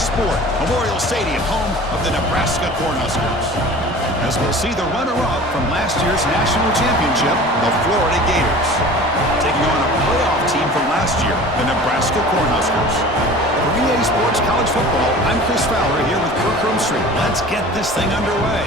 sport, Memorial Stadium, home of the Nebraska Cornhuskers. As we'll see the runner-up from last year's national championship, the Florida Gators, taking on a playoff team from last year, the Nebraska Cornhuskers. For EA Sports College Football, I'm Chris Fowler here with Kirk Street. Let's get this thing underway.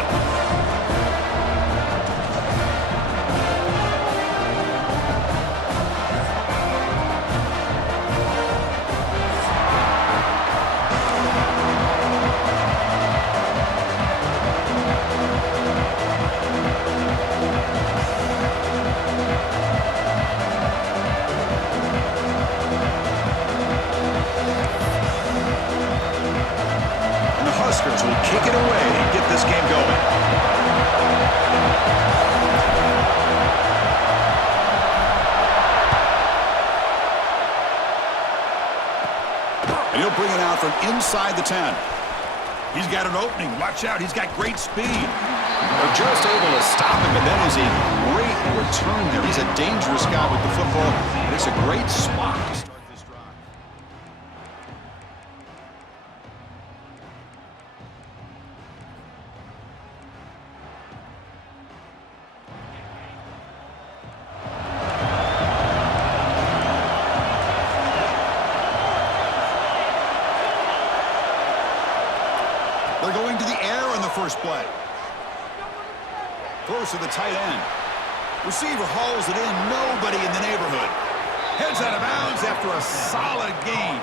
Will kick it away and get this game going. And he'll bring it out from inside the 10. He's got an opening. Watch out. He's got great speed. They're just able to stop him, but that is a great return there. He's a dangerous guy with the football, and it's a great spot to start this drive. They're going to the air on the first play. Close to the tight end. Receiver hauls it in. Nobody in the neighborhood. Heads out of bounds after a solid gain.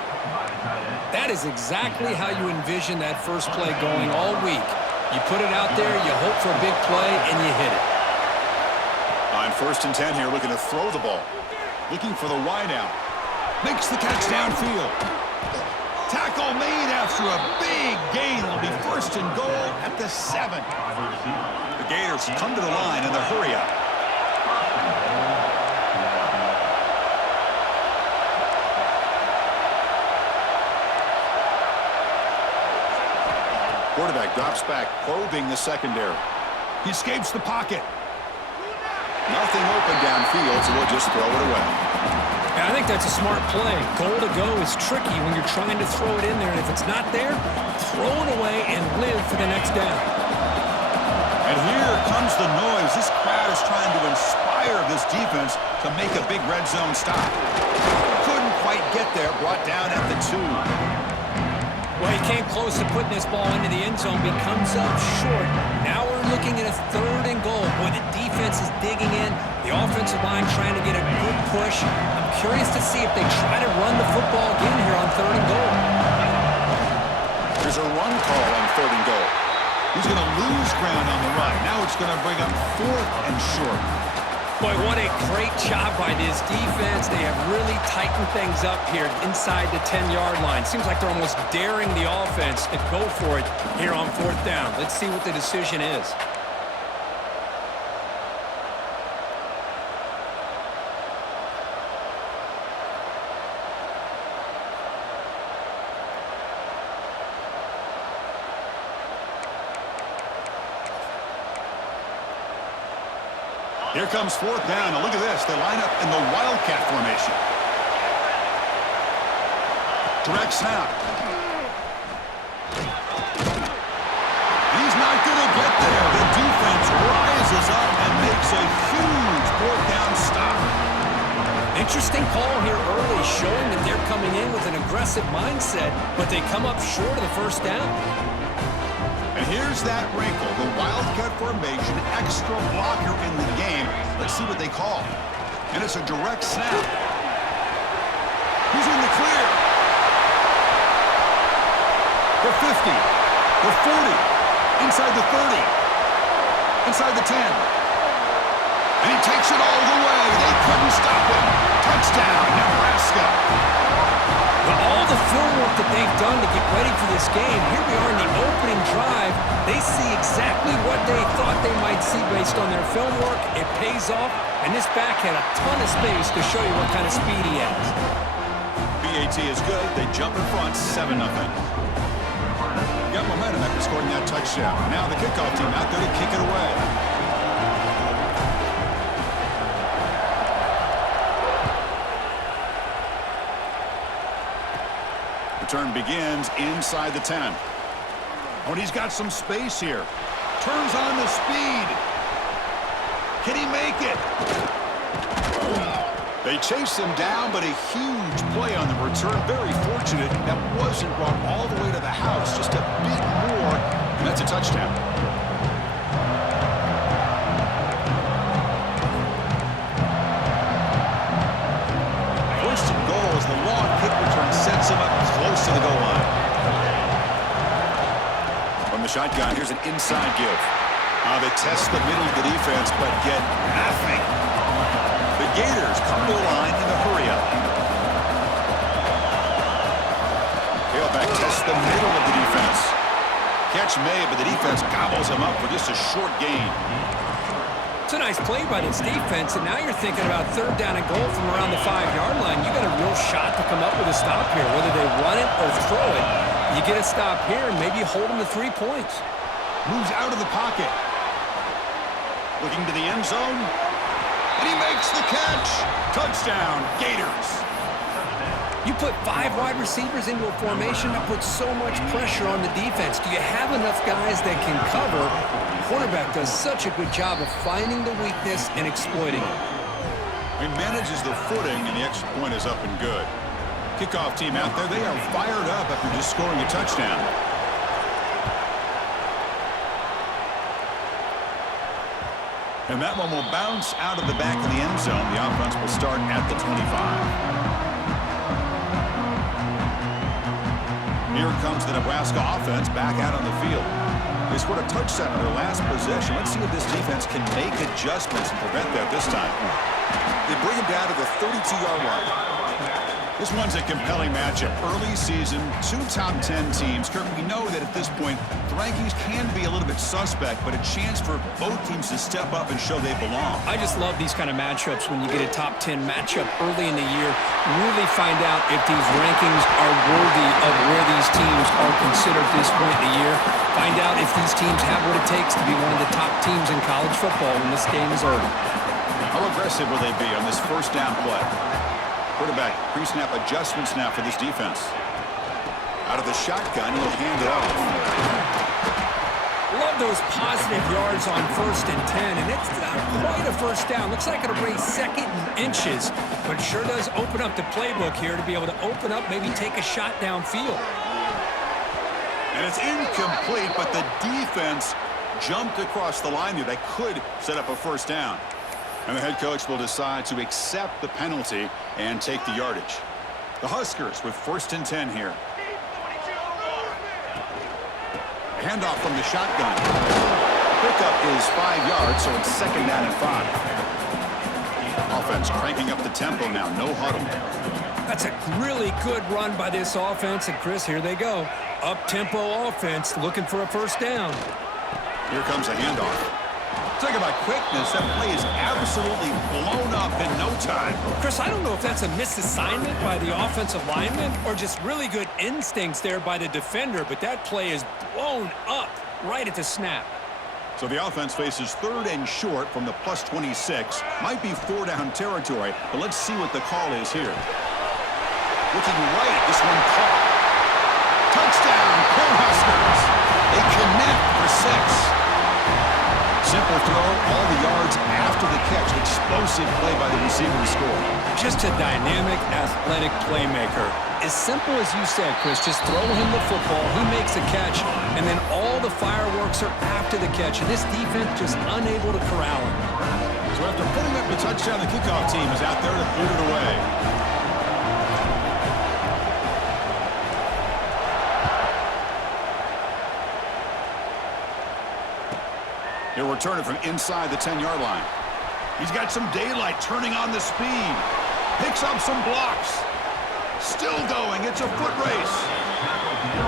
That is exactly how you envision that first play going all week. You put it out there, you hope for a big play, and you hit it. On 1st and 10 here, looking to throw the ball. Looking for the wideout. Makes the catch downfield. Tackle made after a big gain. It'll be 1st and goal at the 7. The Gators come to the line in the hurry up. Quarterback drops back, probing the secondary. He escapes the pocket. Nothing open downfield, so we'll just throw it away. And I think that's a smart play. Goal to go is tricky when you're trying to throw it in there, and if it's not there, throw it away and live for the next down. And here comes the noise. This crowd is trying to inspire this defense to make a big red zone stop. Couldn't quite get there, brought down at the 2. Well, he came close to putting this ball into the end zone, but comes up short. Now we're looking at a 3rd and goal. Boy, the defense is digging in. The offensive line trying to get a good push. I'm curious to see if they try to run the football again here on 3rd and goal. There's a run call on 3rd and goal. He's going to lose ground on the run. Now it's going to bring up 4th and short. Boy, what a great job by this defense. They have really tightened things up here inside the 10-yard line. Seems like they're almost daring the offense to go for it here on 4th down. Let's see what the decision is. Here comes 4th down. Now look at this. They line up in the Wildcat formation. Direct snap. He's not going to get there. The defense rises up and makes a huge 4th down stop. Interesting call here early, showing that they're coming in with an aggressive mindset, but they come up short of the 1st down. And here's that wrinkle, the Wildcat formation, extra blocker in the game. Let's see what they call. And it's a direct snap. Who's in the clear? The 50, the 40, inside the 30, inside the 10. And he takes it all the way. They couldn't stop him. Touchdown, Nebraska. Well, all the film work that they've done to get ready for this game, here we are in the opening drive. They see exactly what they thought they might see based on their film work. It pays off, and this back had a ton of space to show you what kind of speed he has. BAT is good. They jump in front, 7-0. Got momentum after scoring that touchdown. Now the kickoff team out there to kick it away. return begins inside the 10. Oh, and he's got some space here. Turns on the speed. Can he make it? They chase him down, but a huge play on the return. Very fortunate that wasn't brought all the way to the house. Just a bit more, and that's a touchdown. First and goal as the long kick return sets him up close to the goal line. From the shotgun, here's an inside give. They test the middle of the defense, but get nothing. The Gators come to the line in a hurry-up. Tailback tests the middle of the defense. Catch made, but the defense gobbles him up for just a short gain. It's a nice play by this defense, and now you're thinking about third down and goal from around the 5-yard line. You got a real shot to come up with a stop here, whether they run it or throw it. You get a stop here, and maybe hold them to 3 points. Moves out of the pocket. Looking to the end zone. And he makes the catch. Touchdown, Gators. You put 5 wide receivers into a formation that puts so much pressure on the defense. Do you have enough guys that can cover? The quarterback does such a good job of finding the weakness and exploiting it. He manages the footing, and the extra point is up and good. Kickoff team out there, they are fired up after just scoring a touchdown. And that one will bounce out of the back of the end zone. The offense will start at the 25. Here comes the Nebraska offense back out on the field. They scored a touchdown on their last possession. Let's see if this defense can make adjustments and prevent that this time. They bring him down to the 32-yard line. This one's a compelling matchup. Early season, 2 top 10 teams. Kirk, we know that at this point, the rankings can be a little bit suspect, but a chance for both teams to step up and show they belong. I just love these kind of matchups when you get a top 10 matchup early in the year. Really find out if these rankings are worthy of where these teams are considered at this point in the year. Find out if these teams have what it takes to be one of the top teams in college football when this game is over. How aggressive will they be on this first down play? Quarterback pre-snap adjustments now for this defense. Out of the shotgun, he'll hand it off. Love those positive yards on 1st and 10, and it's not quite a first down. Looks like it'll bring 2nd and inches, but it sure does open up the playbook here to be able to open up, maybe take a shot downfield. And it's incomplete, but the defense jumped across the line there. They could set up a first down. And the head coach will decide to accept the penalty and take the yardage. The Huskers with 1st and 10 here. Handoff from the shotgun. Pickup is 5 yards, so it's 2nd down and 5. Offense cranking up the tempo now. No huddle. That's a really good run by this offense. And, Chris, here they go. Up-tempo offense looking for a first down. Here comes a handoff. Talk about quickness. That play is absolutely blown up in no time. Chris, I don't know if that's a misassignment by the offensive lineman or just really good instincts there by the defender, but that play is blown up right at the snap. So the offense faces 3rd and short from the +26. Might be 4-down territory, but let's see what the call is here. Looking right, this one caught. Touchdown, Cornhuskers. They connect for 6. Simple throw, all the yards after the catch. Explosive play by the receiver to score. Just a dynamic, athletic playmaker. As simple as you said, Chris, just throw him the football, he makes a catch, and then all the fireworks are after the catch, and this defense just unable to corral him. So after putting up the touchdown, the kickoff team is out there to boot it away. He'll return it from inside the 10-yard line. He's got some daylight turning on the speed. Picks up some blocks. Still going. It's a foot race.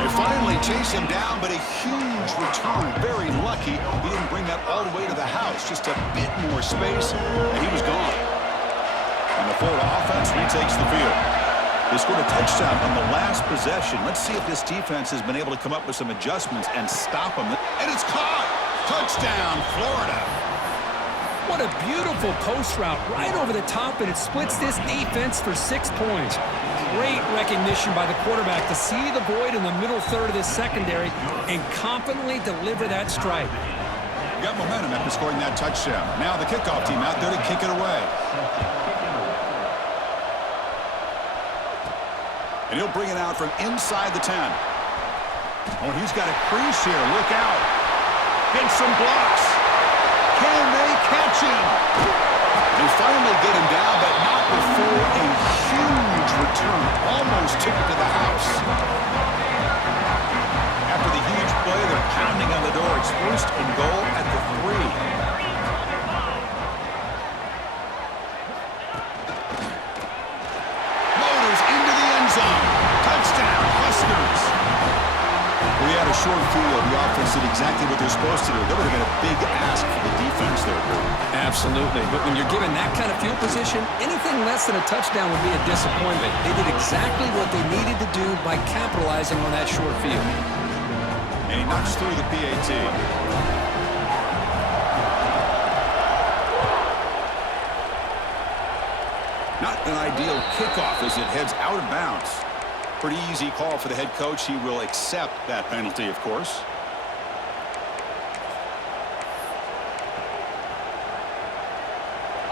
They finally chase him down, but a huge return. Very lucky he didn't bring that all the way to the house. Just a bit more space, and he was gone. And the Florida offense retakes the field. They scored a touchdown on the last possession. Let's see if this defense has been able to come up with some adjustments and stop them. And it's caught. Touchdown, Florida. What a beautiful post route right over the top, and it splits this defense for 6 points. Great recognition by the quarterback to see the void in the middle third of this secondary and confidently deliver that strike. Got momentum after scoring that touchdown. Now the kickoff team out there to kick it away. And he'll bring it out from inside the 10. Oh, he's got a crease here. Look out. Gets some blocks. Can they catch him? They finally get him down, but not before a huge return. Almost took it to the house. After the huge play, they're pounding on the door. It's first and goal at the 3. Motors into the end zone. Touchdown, Huskers. We had a short field. The offense did exactly what they're supposed to do. That would have been a big ask for the defense there. Absolutely. But when you're given that kind of field position, anything less than a touchdown would be a disappointment. They did exactly what they needed to do by capitalizing on that short field. And he knocks through the PAT. Not an ideal kickoff as it heads out of bounds. Pretty easy call for the head coach. He will accept that penalty, of course.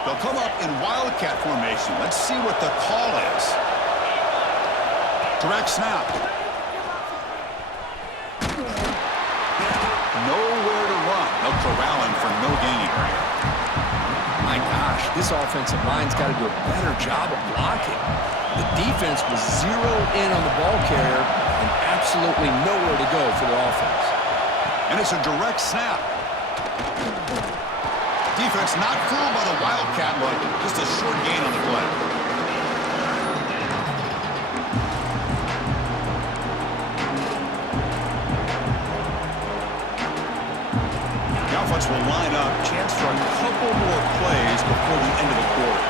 They'll come up in wildcat formation. Let's see what the call is. Direct snap. Nowhere to run. They'll corral him for no gain. My gosh, this offensive line's got to do a better job of blocking. The defense was zeroed in on the ball carrier and absolutely nowhere to go for the offense. And it's a direct snap. Defense not fooled by the wildcat look. Just a short gain on the play. The offense will line up. Chance for a couple more plays before the end of the quarter.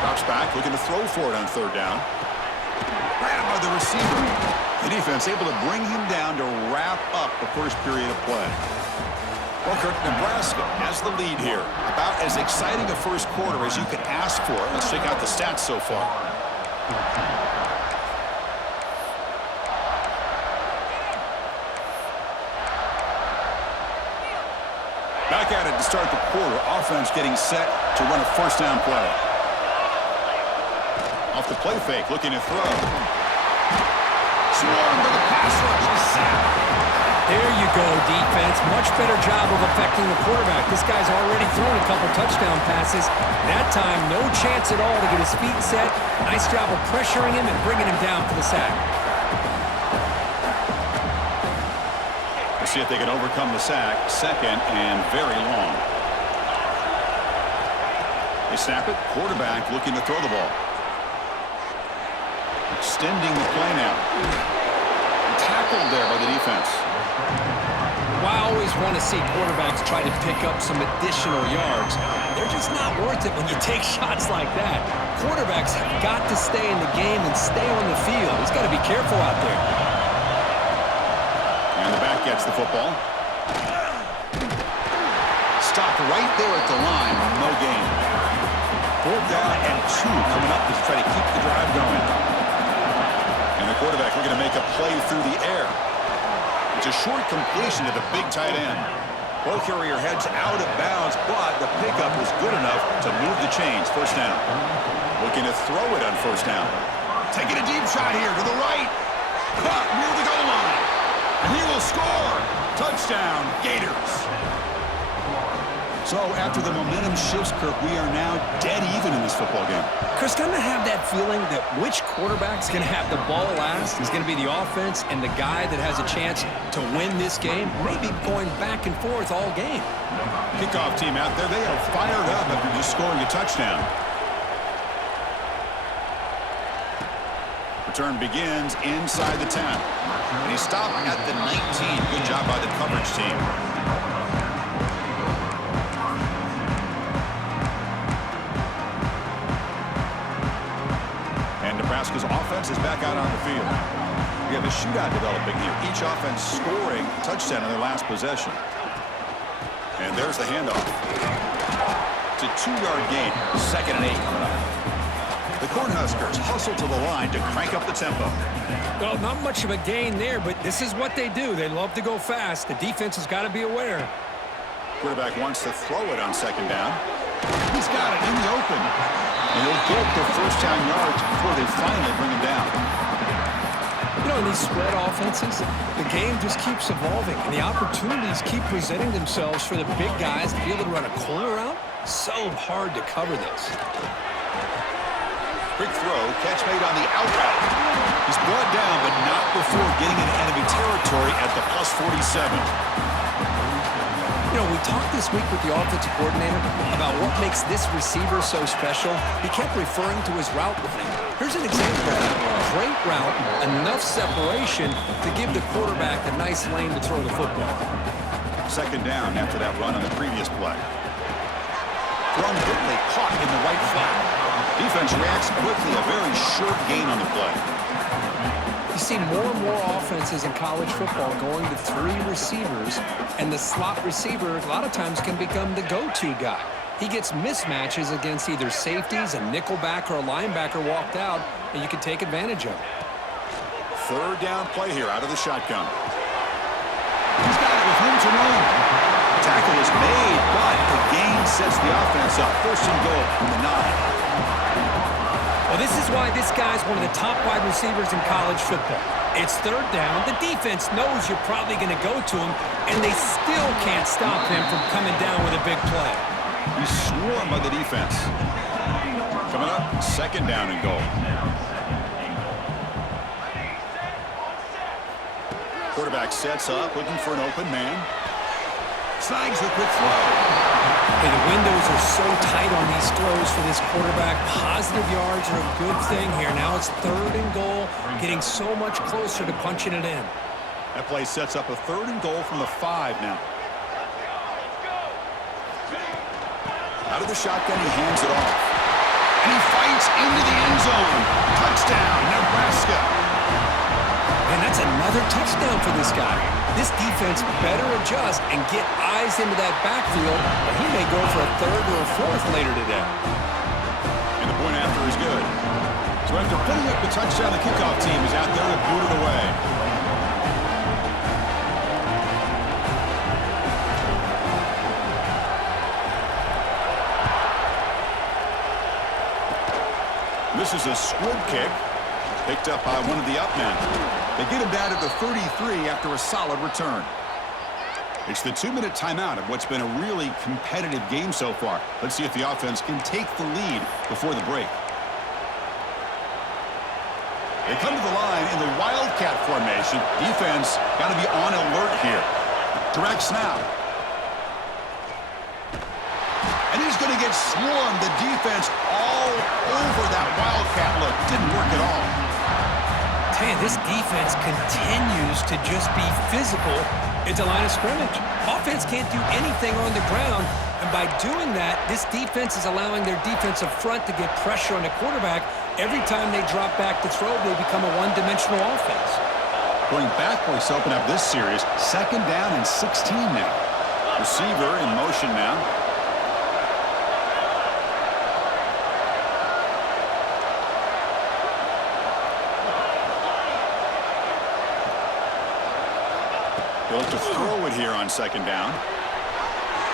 Drops back, looking to throw for it on third down. Grabbed by the receiver. The defense able to bring him down to wrap up the first period of play. Well, Kirk, Nebraska has the lead here. About as exciting a first quarter as you could ask for. Let's check out the stats so far. Back at it to start the quarter. Offense getting set to run a first down play. Off the play fake, looking to throw. Swarmed by the pass rush. He's sacked. There you go, defense. Much better job of affecting the quarterback. This guy's already thrown a couple touchdown passes. That time, no chance at all to get his feet set. Nice job of pressuring him and bringing him down for the sack. We'll see if they can overcome the sack. Second and very long. They snap it. Quarterback looking to throw the ball. Extending the play now. Tackled there by the defense. Well, I always want to see quarterbacks try to pick up some additional yards. They're just not worth it when you take shots like that. Quarterbacks have got to stay in the game and stay on the field. He's got to be careful out there. And the back gets the football. Stopped right there at the line. No gain. 4th down and 2 coming up to try to keep the drive going. And the quarterback looking to make a play through the air. It's a short completion to the big tight end. Ball carrier heads out of bounds, but the pickup was good enough to move the chains. First down. Looking to throw it on first down. Taking a deep shot here to the right. Caught near the goal line. And he will score. Touchdown, Gators. So after the momentum shifts, Kirk, we are now dead even in this football game. Chris, doesn't it have that feeling that which quarterback's going to have the ball last is going to be the offense, and the guy that has a chance to win this game may be going back and forth all game? Kickoff team out there, they are fired up after just scoring a touchdown. Return begins inside the 10. And he stopped at the 19. Good job by the coverage team. Nebraska's offense is back out on the field. We have a shootout developing here. Each offense scoring a touchdown in their last possession. And there's the handoff. It's a 2-yard gain. 2nd and 8 coming up. The Cornhuskers hustle to the line to crank up the tempo. Well, not much of a gain there, but this is what they do. They love to go fast. The defense has got to be aware. Quarterback wants to throw it on second down. He's got it in the open. And he'll get the first down yards before they finally bring him down. You know, in these spread offenses, the game just keeps evolving, and the opportunities keep presenting themselves for the big guys to be able to run a corner route. So hard to cover this. Quick throw, catch made on the out route. He's brought down, but not before getting into enemy territory at the plus 47. You know, we talked this week with the offensive coordinator about what makes this receiver so special. He kept referring to his route running. Here's an example of that. Great route, enough separation to give the quarterback a nice lane to throw the football. Second down after that run on the previous play. Thrown quickly, caught in the right flat. Defense reacts quickly, a very short gain on the play. You see more and more offenses in college football going to 3 receivers, and the slot receiver a lot of times can become the go-to guy. He gets mismatches against either safeties, a nickelback, or a linebacker walked out, and you can take advantage of it. Third down play here out of the shotgun. He's got it with room to run. Tackle is made, but the gain sets the offense up. First and goal from the 9. Well, this is why this guy's one of the top wide receivers in college football. It's third down. The defense knows you're probably going to go to him, and they still can't stop him from coming down with a big play. He's swarmed by the defense. Coming up, second down and goal. Quarterback sets up, looking for an open man. Snags the quick throw. Hey, the windows are so tight on these throws for this quarterback. Positive yards are a good thing here. Now it's third and goal, getting so much closer to punching it in. That play sets up a third and goal from the 5 now. Out of the shotgun, he hands it off. And he fights into the end zone. Touchdown, Nebraska. And that's another touchdown for this guy. This defense better adjust and get eyes into that backfield, or he may go for a third or a fourth later today. And the point after is good. So after putting up the touchdown, the kickoff team is out there to boot it away. This is a squib kick, picked up by one of the up men. They get him down to the 33 after a solid return. It's the 2-minute timeout of what's been a really competitive game so far. Let's see if the offense can take the lead before the break. They come to the line in the Wildcat formation. Defense got to be on alert here. Direct snap. And he's going to get swarmed. The defense all over that Wildcat look. Didn't work at all. Tell you, this defense continues to just be physical at the line of scrimmage. Offense can't do anything on the ground, and by doing that, this defense is allowing their defensive front to get pressure on the quarterback. Every time they drop back to throw, they become a one-dimensional offense. Going backwards to open up this series, second down and 16 now. Receiver in motion now. They'll look to throw it here on second down.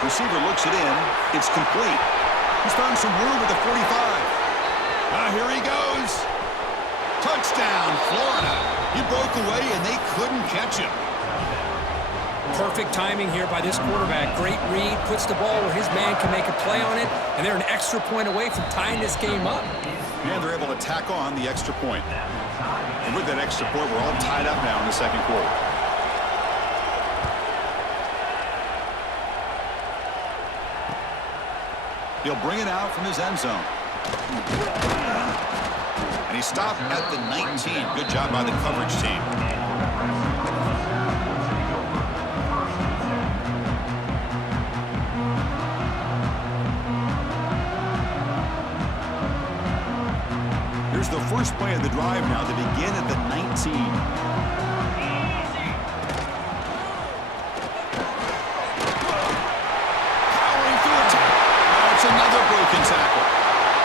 Receiver looks it in. It's complete. He's found some room at the 45. Here he goes. Touchdown, Florida. He broke away, and they couldn't catch him. Perfect timing here by this quarterback. Great read, puts the ball where his man can make a play on it, and they're an extra point away from tying this game up. And they're able to tack on the extra point. And with that extra point, we're all tied up now in the second quarter. He'll bring it out from his end zone. And he stopped at the 19. Good job by the coverage team. Here's the first play of the drive now. They begin at the 19. Another broken tackle.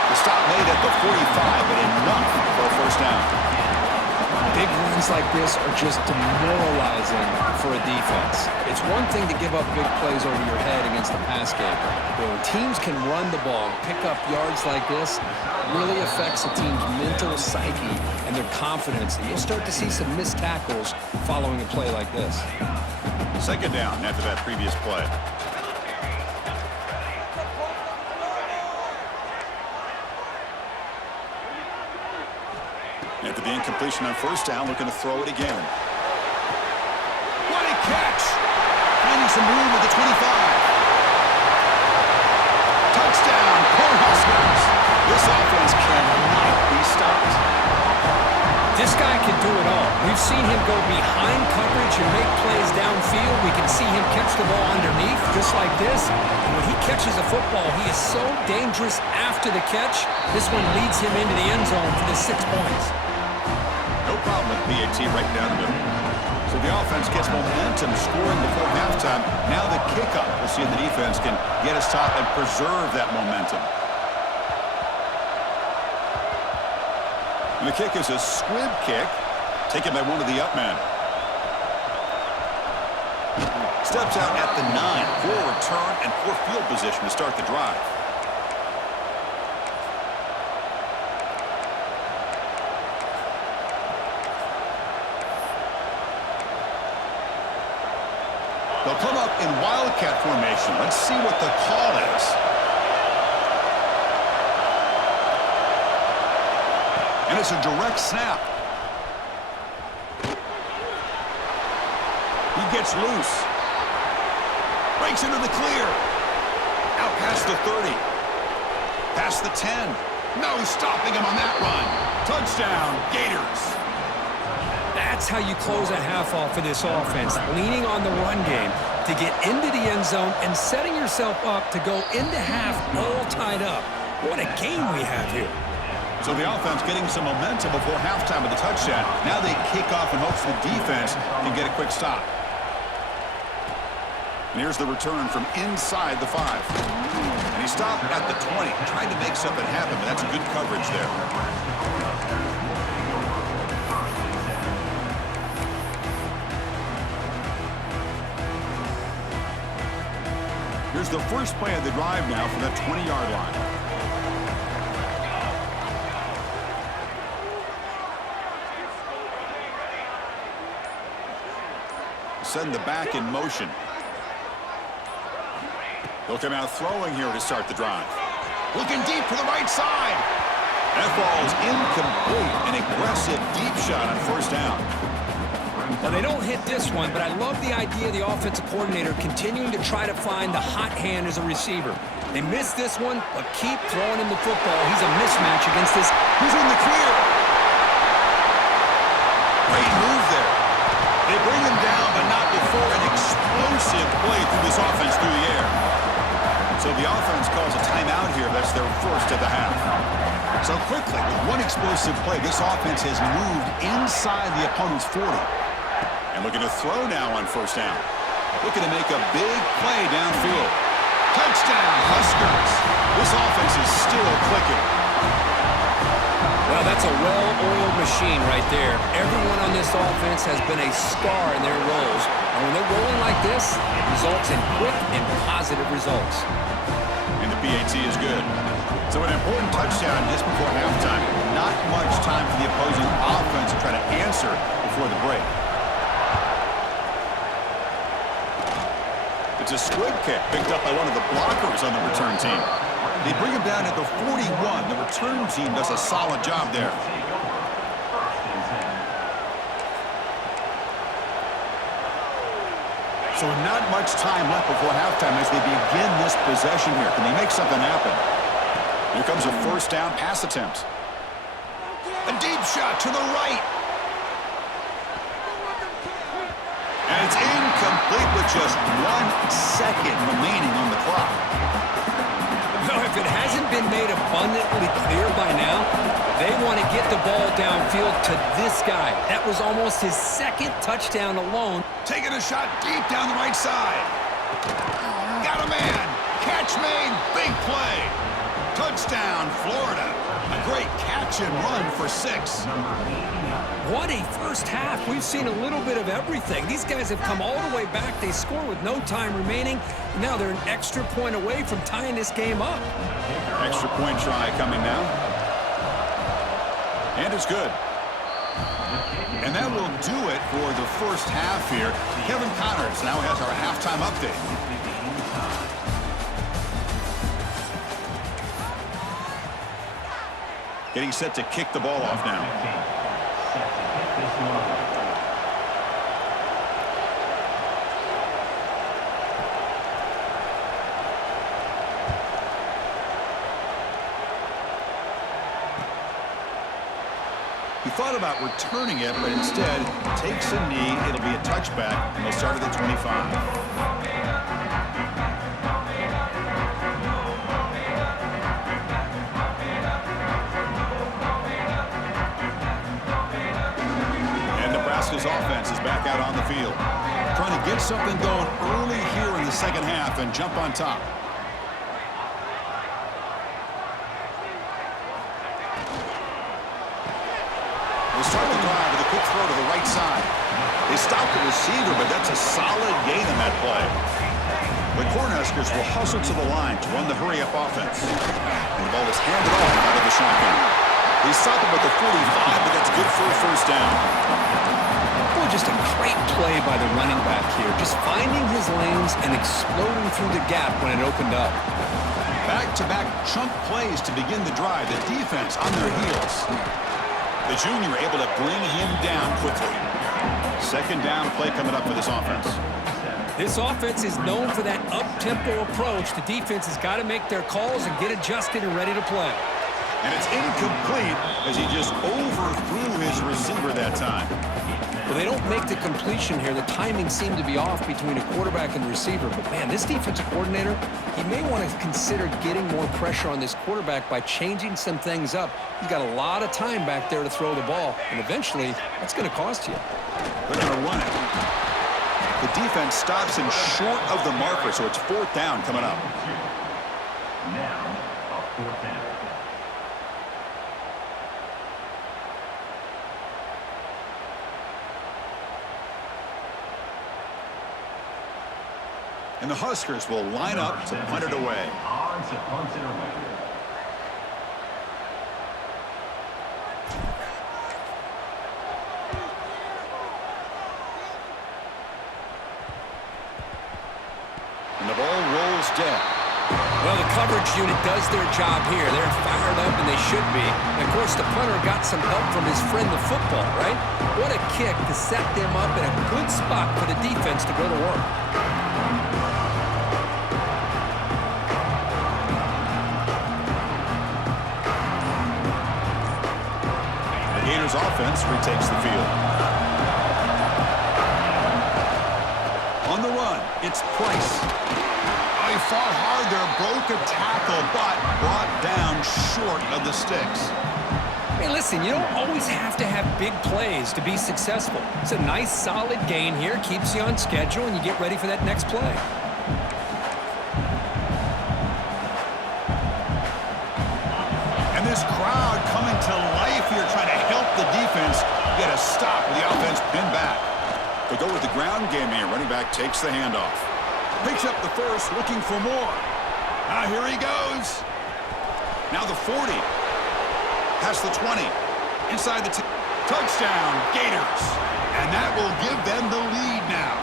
The stop made at the 45, but Plays like this are just demoralizing for a defense. It's one thing to give up big plays over your head against the pass game. But when teams can run the ball and pick up yards like this, it really affects the team's mental psyche and their confidence. And you'll start to see some missed tackles following a play like this. Second down after that previous play. After the incompletion on first down, looking to throw it again. What a catch! Finding some room at the 25. Touchdown, Cornhuskers! This offense cannot be stopped. This guy can do it all. We've seen him go behind coverage and make plays downfield. We can see him catch the ball underneath, just like this. And when he catches a football, he is so dangerous after the catch. This one leads him into the end zone for the 6 points. No problem with PAT right down the middle. So the offense gets momentum scoring before halftime. Now the kickoff. We'll see if the defense can get a stop and preserve that momentum. And the kick is a squib kick, taken by one of the up men. Steps out at the 9. Poor return and poor field position to start the drive. They'll come up in wildcat formation. Let's see what the call is. And it's a direct snap. He gets loose. Breaks into the clear. Out past the 30. Past the 10. No stopping him on that run. Touchdown, Gators. That's how you close a half off for this offense, leaning on the run game to get into the end zone and setting yourself up to go into half all tied up. What a game we have here. So the offense getting some momentum before halftime with the touchdown. Now they kick off in hopes the defense can get a quick stop. And here's the return from inside the 5. And he stopped at the 20, trying to make something happen, but that's good coverage there. Here's the first play of the drive now from that 20-yard line. Send the back in motion. They'll come out throwing here to start the drive. Looking deep to the right side. That ball is incomplete. An aggressive deep shot on first down. Well, they don't hit this one, but I love the idea of the offensive coordinator continuing to try to find the hot hand as a receiver. They missed this one, but keep throwing him the football. He's a mismatch against this. Who's in the clear? Great move there. They bring him down, but not before an explosive play through this offense through the air. So the offense calls a timeout here. That's their first of the half. So quickly, with one explosive play, this offense has moved inside the opponent's 40. And looking to throw now on first down. Looking to make a big play downfield. Touchdown, Huskers. This offense is still clicking. Well, that's a well-oiled machine right there. Everyone on this offense has been a star in their roles. And when they're rolling like this, it results in quick and positive results. And the PAT is good. So an important touchdown just before halftime. Not much time for the opposing offense to try to answer before the break. It's a squib kick picked up by one of the blockers on the return team. They bring him down at the 41. The return team does a solid job there. So not much time left before halftime as they begin this possession here. Can they make something happen? Here comes a first down pass attempt. A deep shot to the right. And it's incomplete with just 1 second remaining on the clock. Well, if it hasn't been made abundantly clear by now, they want to get the ball downfield to this guy. That was almost his second touchdown alone. Taking a shot deep down the right side. Got a man. Catch made. Big play. Touchdown, Florida. A great catch and run for 6. What a first half. We've seen a little bit of everything. These guys have come all the way back. They score with no time remaining. Now they're an extra point away from tying this game up. Extra point try coming now. And it's good. And that will do it for the first half here. Kevin Connors now has our halftime update. Getting set to kick the ball off now. He thought about returning it, but instead takes a knee. It'll be a touchback. They'll start at the 25. Nebraska's offense is back out on the field, trying to get something going early here in the second half and jump on top. They start the drive with a quick throw to the right side. They stop the receiver, but that's a solid gain in that play. The Cornhuskers will hustle to the line to run the hurry-up offense. And the ball is handed off out of the shotgun. They stop him at the 45, but that's good for a first down. Boy, just a great play by the running back here. Just finding his lanes and exploding through the gap when it opened up. Back-to-back chunk plays to begin the drive. The defense on their heels. The junior able to bring him down quickly. Second down play coming up for this offense. This offense is known for that up-tempo approach. The defense has got to make their calls and get adjusted and ready to play. And it's incomplete as he just overthrew his receiver that time. Well, they don't make the completion here. The timing seemed to be off between a quarterback and the receiver. But, man, this defensive coordinator, he may want to consider getting more pressure on this quarterback by changing some things up. He's got a lot of time back there to throw the ball. And eventually, that's going to cost you. They're going to run it. The defense stops him short of the marker, so it's fourth down coming up. Now, a fourth down. And the Huskers will line up to punt it away. On to punt it away. And the ball rolls dead. Well, the coverage unit does their job here. They're fired up, and they should be. And of course, the punter got some help from his friend, the football, right? What a kick to set them up in a good spot for the defense to go to work. The Gators offense retakes the field. On the run, it's Price. He fought hard there, broke a tackle, but brought down short of the sticks. Hey, listen, you don't always have to have big plays to be successful. It's a nice, solid gain here, keeps you on schedule, and you get ready for that next play. And this crowd coming to life here, trying to help the defense get a stop with the offense pinned back. They go with the ground game here. Running back takes the handoff. Picks up the first, looking for more. Now here he goes. Now the 40. Past the 20. Inside the touchdown, Gators. And that will give them the lead now.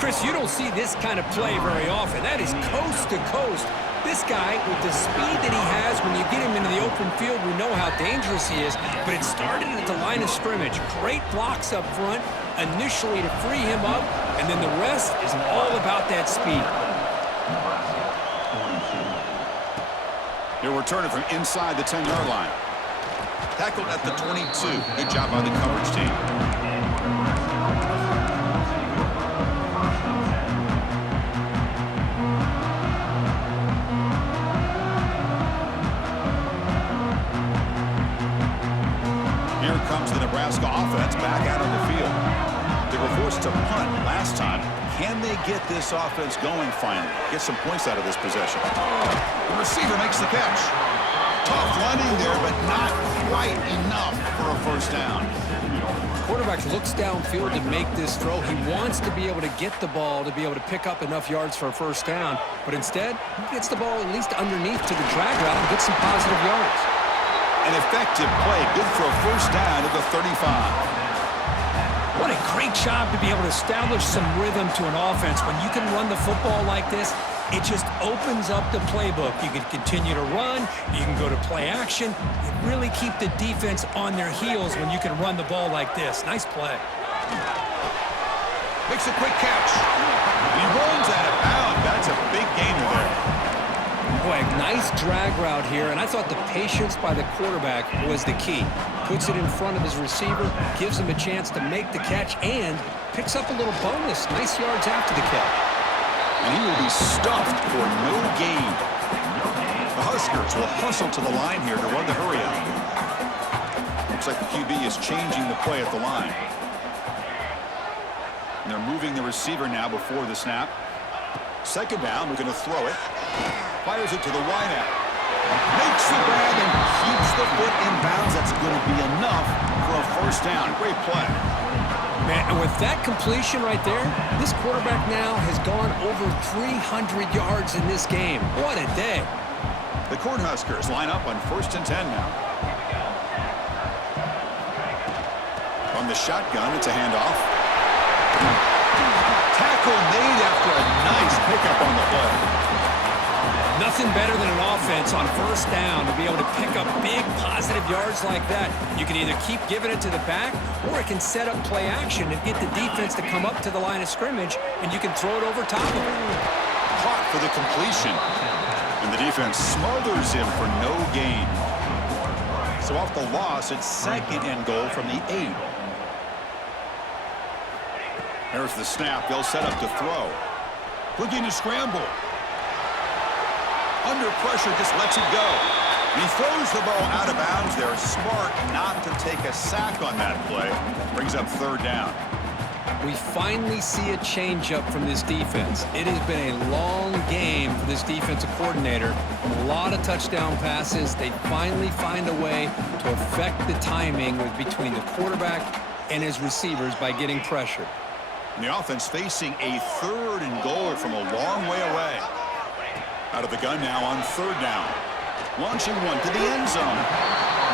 Chris, you don't see this kind of play very often. That is coast to coast. This guy, with the speed that he has, when you get him into the open field, we know how dangerous he is. But it started at the line of scrimmage. Great blocks up front initially to free him up, and then the rest is all about that speed. He'll return it from inside the 10-yard line. Tackled at the 22. Good job by the coverage team. Here comes the Nebraska offense back out on the field. They were forced to punt last time. Can they get this offense going finally? Get some points out of this possession. The receiver makes the catch. Tough running there, but not quite enough for a first down. Quarterback looks downfield to make this throw. He wants to be able to get the ball to be able to pick up enough yards for a first down, but instead, he gets the ball at least underneath to the drag route and gets some positive yards. An effective play, good for a first down at the 35. What a great job to be able to establish some rhythm to an offense. When you can run the football like this, it just opens up the playbook. You can continue to run. You can go to play action. You really keep the defense on their heels when you can run the ball like this. Nice play. Makes a quick catch. He runs out of bounds. That's a big gainer there. Boy, nice drag route here, and I thought the patience by the quarterback was the key. Puts it in front of his receiver, gives him a chance to make the catch, and picks up a little bonus. Nice yards after the catch. And he will be stuffed for no gain. The Huskers will hustle to the line here to run the hurry out. Looks like the QB is changing the play at the line. And they're moving the receiver now before the snap. Second down, we're going to throw it. Fires it to the wideout. Makes the grab and keeps the foot in bounds. That's going to be enough for a first down. Great play. Man, and with that completion right there, this quarterback now has gone over 300 yards in this game. What a day. The Cornhuskers line up on 1st and 10 now. From the shotgun, it's a handoff. Tackle made after a nice pickup on the play. Nothing better than an offense on first down to be able to pick up big positive yards like that. You can either keep giving it to the back, or it can set up play action and get the defense to come up to the line of scrimmage, and you can throw it over top of it. Caught for the completion. And the defense smothers him for no gain. So off the loss, it's 2nd and goal from the 8. There's the snap. They'll set up to throw. Looking to scramble. Under pressure, just lets it go. He throws the ball out of bounds there. Smart not to take a sack on that play. Brings up 3rd down. We finally see a changeup from this defense. It has been a long game for this defensive coordinator. A lot of touchdown passes. They finally find a way to affect the timing between the quarterback and his receivers by getting pressure. And the offense facing a 3rd and goal from a long way away. Out of the gun now on 3rd down. Launching one to the end zone.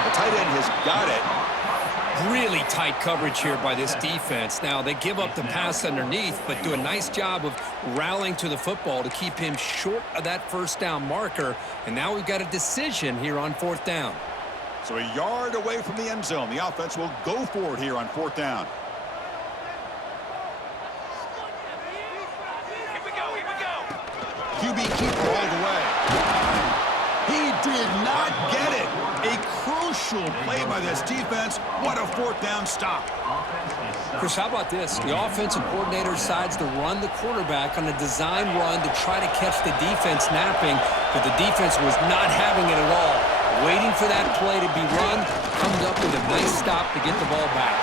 The tight end has got it. Really tight coverage here by this defense. Now, they give up the pass underneath, but do a nice job of rallying to the football to keep him short of that first down marker. And now we've got a decision here on 4th down. So a yard away from the end zone. The offense will go for it here on 4th down. QB keeper all the way. He did not get it. A crucial play by this defense. What a 4th down stop. Chris, how about this? The offensive coordinator decides to run the quarterback on a design run to try to catch the defense napping, but the defense was not having it at all. Waiting for that play to be run, comes up with a nice stop to get the ball back.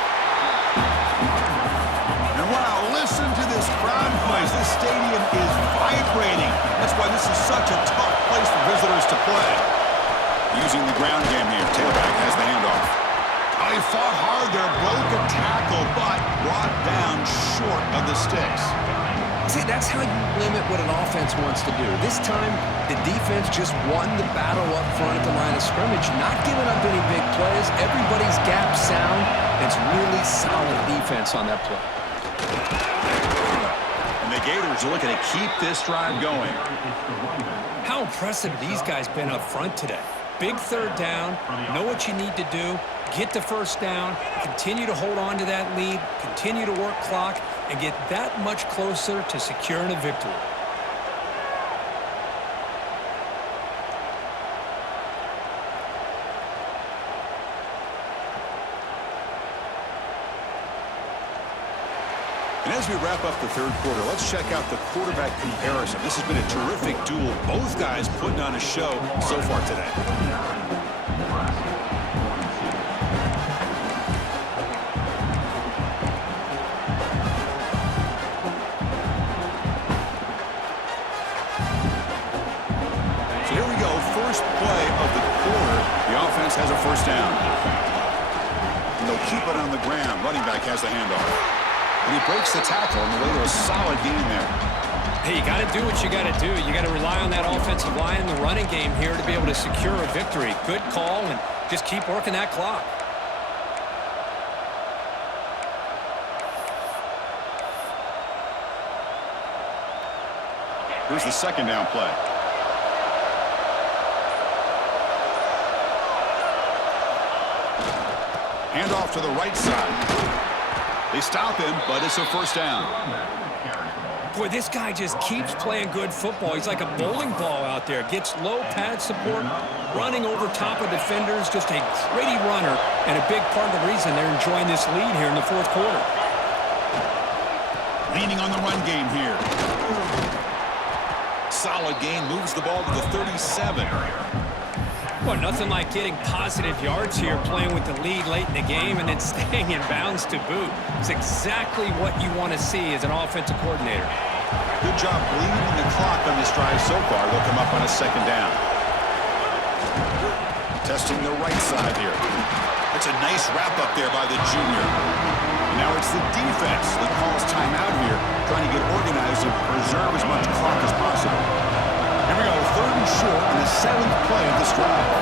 And wow, listen to this crowd noise. This stadium is vibrating. That's why this is such a tough place for visitors to play. Using the ground game here. Tailback has the handoff. Oh, he fought hard there, broke a tackle, but brought down short of the sticks. See, that's how you limit what an offense wants to do. This time, the defense just won the battle up front at the line of scrimmage, not giving up any big plays. Everybody's gap sound. It's really solid defense on that play. And the Gators are looking to keep this drive going. How impressive these guys been up front today. Big 3rd down, know what you need to do, get the first down, continue to hold on to that lead, continue to work clock, and get that much closer to securing a victory. And as we wrap up the 3rd quarter, let's check out the quarterback comparison. This has been a terrific duel. Both guys putting on a show so far today. So here we go, first play of the quarter. keep it on the ground. Running back has the handoff. And he breaks the tackle on the way to a solid gain there. Hey, you got to do what you got to do. You got to rely on that offensive line in the running game here to be able to secure a victory. Good call, and just keep working that clock. Here's the second down play. Hand off to the right side. They stop him, but it's a first down. Boy, this guy just keeps playing good football. He's like a bowling ball out there. Gets low pad support, running over top of defenders. Just a gritty runner, and a big part of the reason they're enjoying this lead here in the fourth quarter. Leaning on the run game here. Solid gain, moves the ball to the 37. Well, nothing like getting positive yards here, playing with the lead late in the game, and then staying in bounds to boot. It's exactly what you want to see as an offensive coordinator. Good job bleeding the clock on this drive so far. They'll come up on a second down. Testing the right side here. That's a nice wrap up there by the junior. And now it's the defense that calls timeout here, trying to get organized and preserve as much clock as possible. Here we go, third and short in the 7th play of this drive.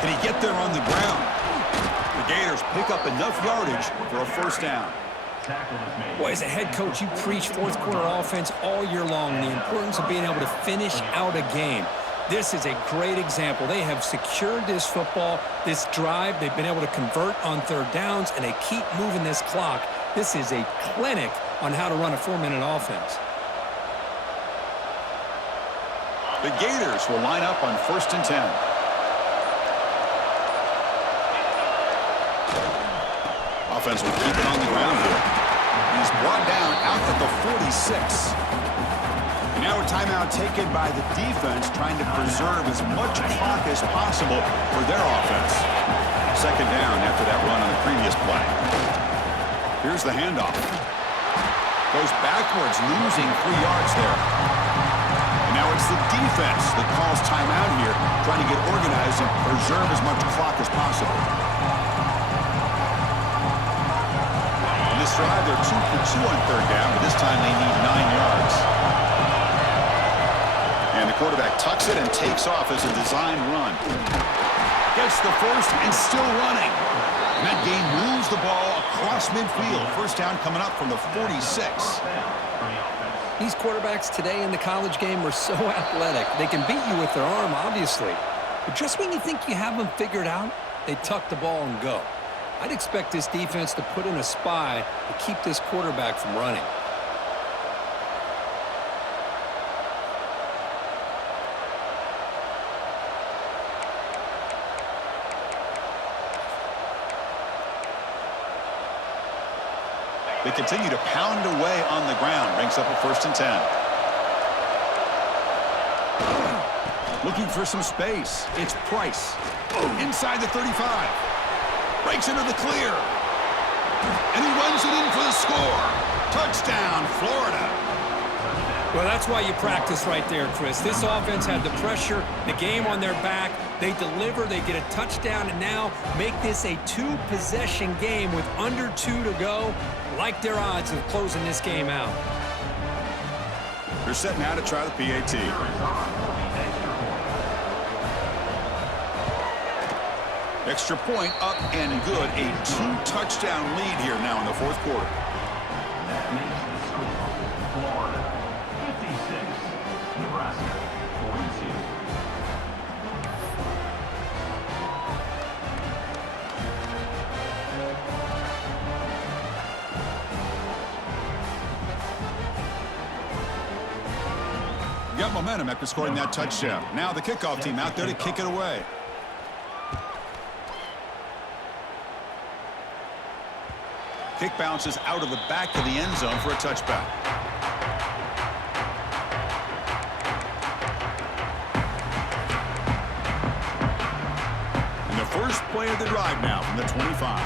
Can he get there on the ground? The Gators pick up enough yardage for a first down. Boy, as a head coach, you preach fourth quarter offense all year long, and the importance of being able to finish out a game. This is a great example. They have secured this football, this drive. They've been able to convert on third downs, and they keep moving this clock. This is a clinic on how to run a 4-minute offense. The Gators will line up on 1st and 10. Offense will keep it on the ground here. He's brought down out at the 46. And now a timeout taken by the defense, trying to preserve as much clock as possible for their offense. Second down after that run on the previous play. Here's the handoff. Goes backwards, losing 3 yards there. And now it's the defense that calls timeout here, trying to get organized and preserve as much clock as possible. In this drive, they're 2 for 2 on third down, but this time they need 9 yards. And the quarterback tucks it and takes off as a design run. Gets the first and still running. And that gain moves the ball across midfield. First down coming up from the 46. These quarterbacks today in the college game are so athletic. They can beat you with their arm, obviously. But just when you think you have them figured out, they tuck the ball and go. I'd expect this defense to put in a spy to keep this quarterback from running. They continue to pound away on the ground. Brings up a 1st and 10. Looking for some space. It's Price. Inside the 35. Breaks into the clear. And he runs it in for the score. Touchdown, Florida. Well, that's why you practice right there, Chris. This offense had the pressure, the game on their back. They deliver, they get a touchdown, and now make this a 2-possession game with under 2 to go. Like their odds of closing this game out. They're set now to try the PAT. Extra point up and good. A 2-touchdown lead here now in the fourth quarter. That makes the score Florida 56, Nebraska 42. Got momentum after scoring that touchdown. Now the kickoff team out there to kick it away. Kick bounces out of the back of the end zone for a touchback. And the first play of the drive now from the 25.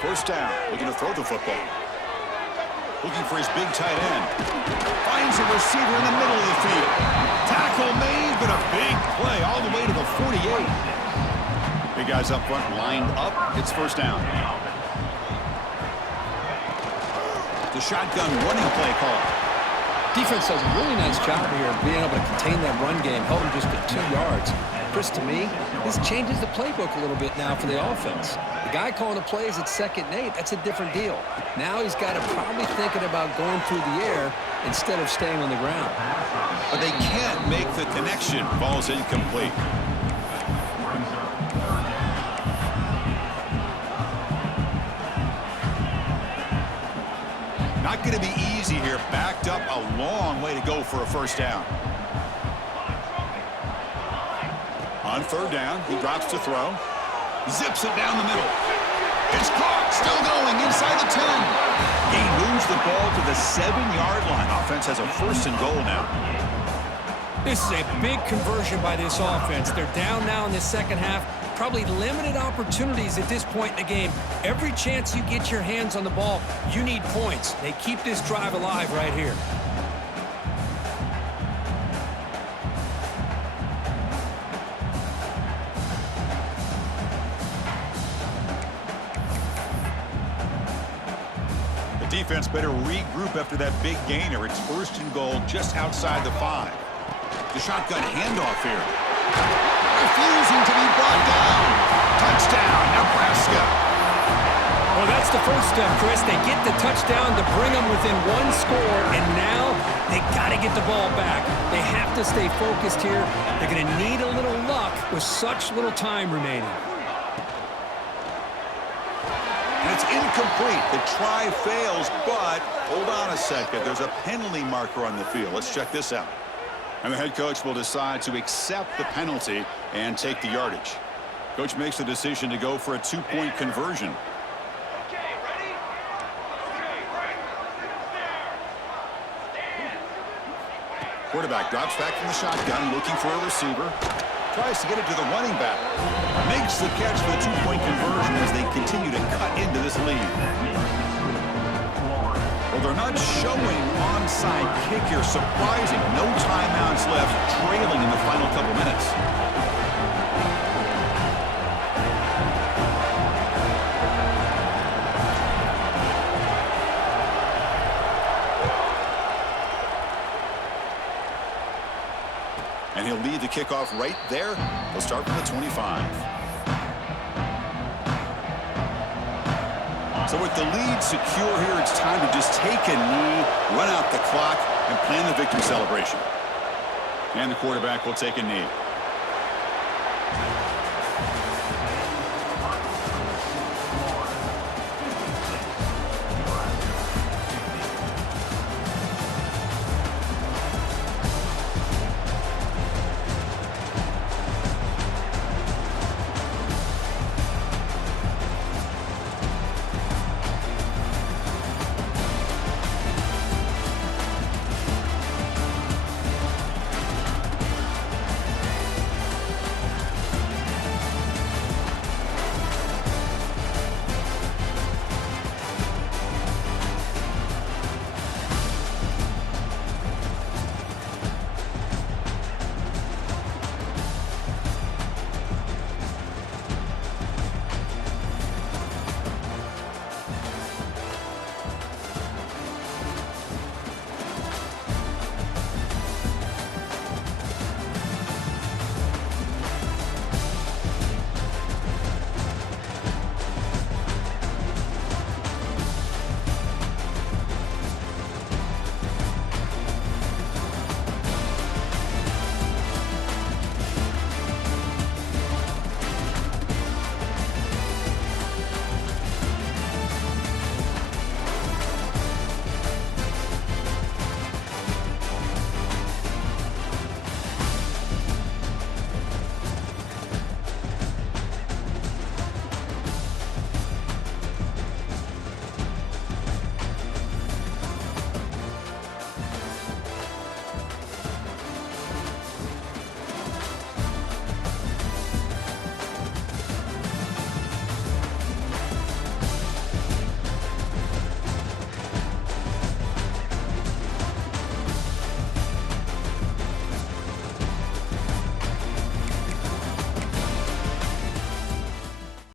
First down, looking to throw the football. Looking for his big tight end. Finds a receiver in the middle of the field. Tackle made making a big play all the way to the 48. Big guys up front lined up. It's first down. The shotgun running play call. Defense does a really nice job here of being able to contain that run game, held them just at 2 yards. Chris, to me, this changes the playbook a little bit now for the offense. The guy calling the plays at 2nd and 8, that's a different deal. Now he's got to probably thinking about going through the air instead of staying on the ground. But they can't make the connection. Ball's incomplete. Not going to be easy here. Backed up a long way to go for a first down. On 3rd down, he drops to throw. Zips it down the middle. It's caught. Still going inside the 10. He moves the ball to the 7-yard line. Offense has a 1st and goal now. This is a big conversion by this offense. They're down now in the second half. Probably limited opportunities at this point in the game. Every chance you get your hands on the ball, you need points. They keep this drive alive right here. The defense better regroup after that big gainer. It's 1st and goal just outside the 5. The shotgun handoff here. Refusing to be brought down. Touchdown, Nebraska. Well, that's the first step, Chris. They get the touchdown to bring them within 1 score, and now they got to get the ball back. They have to stay focused here. They're going to need a little luck with such little time remaining. And it's incomplete. The try fails, but hold on a second. There's a penalty marker on the field. Let's check this out. And the head coach will decide to accept the penalty and take the yardage. Coach makes the decision to go for a 2-point conversion. Quarterback drops back from the shotgun, looking for a receiver. Tries to get it to the running back. Makes the catch for the 2-point conversion as they continue to cut into this lead. Well, they're not showing onside kick here. Surprising. No timeouts left, trailing in the final couple minutes. And he'll lead the kickoff right there. He'll start from the 25. So with the lead secure here, it's time to just take a knee, run out the clock, and plan the victory celebration. And the quarterback will take a knee.